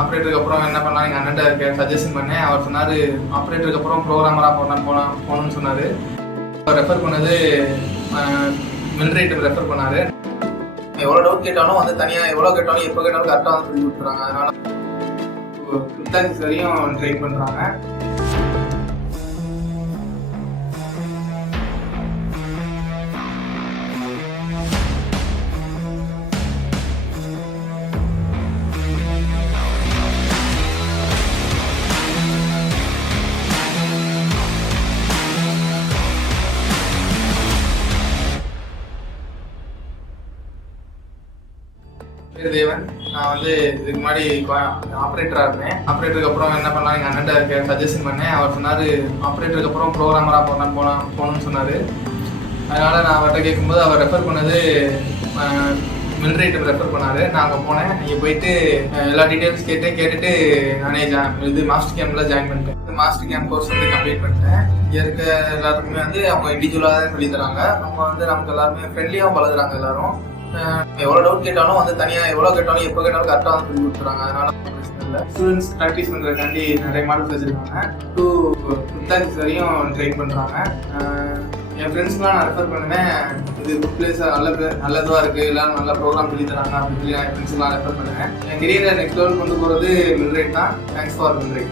ஆப்ரேட்டருக்கு அப்புறம் என்ன பண்ணலாம் எங்கள் அண்ணன்ட்ட சஜஷன் பண்ணேன். அவர் சொன்னார் ஆப்ரேட்டருக்கு அப்புறம் ப்ரோக்ராமராக போகணும்னு சொன்னார். அவர் ரெஃபர் பண்ணது மில்ரைட்டு ரெஃபர் பண்ணார். எவ்வளோ டவுட் கேட்டாலும் வந்து தனியாக எவ்வளோ கேட்டாலும் எப்போ கேட்டாலும் கரெக்டாக வந்து சொல்லி கொடுத்துறாங்க. அதனால் 5th வரையும் ட்ரெயின் பண்ணுறாங்க. பேர் தேவன். நான் வந்து இதுக்கு முன்னாடி ஆப்ரேட்டராக இருந்தேன். ஆப்ரேட்டருக்கு அப்புறம் என்ன பண்ணலாம் எங்கள் அண்ணன்ட்ட சஜஷன் பண்ணேன். அவர் சொன்னார் ஆப்ரேட்டருக்கு அப்புறம் ப்ரோக்ராமராக போகணும்னு சொன்னார். அதனால் நான் அவர்கிட்ட கேட்கும்போது அவர் ரெஃபர் பண்ணது மில்ரைட்டு ரெஃபர் பண்ணார். நான் அங்கே போனேன். நீங்கள் போயிட்டு எல்லா டீட்டெயில்ஸ் கேட்டுட்டு நானே மாஸ்டர் கேம்பில் ஜாயின் பண்ணிட்டேன். மாஸ்டர் கேம்ப் கோர்ஸ் வந்து கம்ப்ளீட் பண்ணிட்டேன். இங்கே இருக்க எல்லாருக்குமே வந்து அவங்க இண்டிவிஜுவலாக தான் சொல்லி தராங்க. அவங்க வந்து நமக்கு எல்லாருமே ஃப்ரெண்ட்லியாக பழகுறாங்க. எல்லாரும் எவ்வளோ டவுட் கேட்டாலும் வந்து தனியாக எவ்வளோ கேட்டாலும் எப்போ கேட்டாலும் கரெக்டாக வந்து சொல்லி கொடுத்துறாங்க. அதனால பிரச்சனை இல்லை. ஸ்டூடெண்ட்ஸ் ப்ராக்டிஸ் பண்ணுறதுக்காண்டி நிறைய மாடல்ஸ் வச்சுருக்காங்க. 5th வரையும் ட்ரெயின் பண்ணுறாங்க. என் ஃப்ரெண்ட்ஸ்லாம் நான் ரெஃபர் பண்ணுவேன். இது குட் பிளேஸாக நல்லதாக இருக்குது, எல்லோரும் நல்ல ப்ரோக்ராம் சொல்லி தராங்க அப்படின்னு சொல்லி என் ஃப்ரெண்ட்ஸ்லாம் ரெஃபர் பண்ணுவேன். என் கெரியரை நெக்ஸ்ட் லெவல் கொண்டு போகிறது மில்ரைட் தான். Thanks for millwright.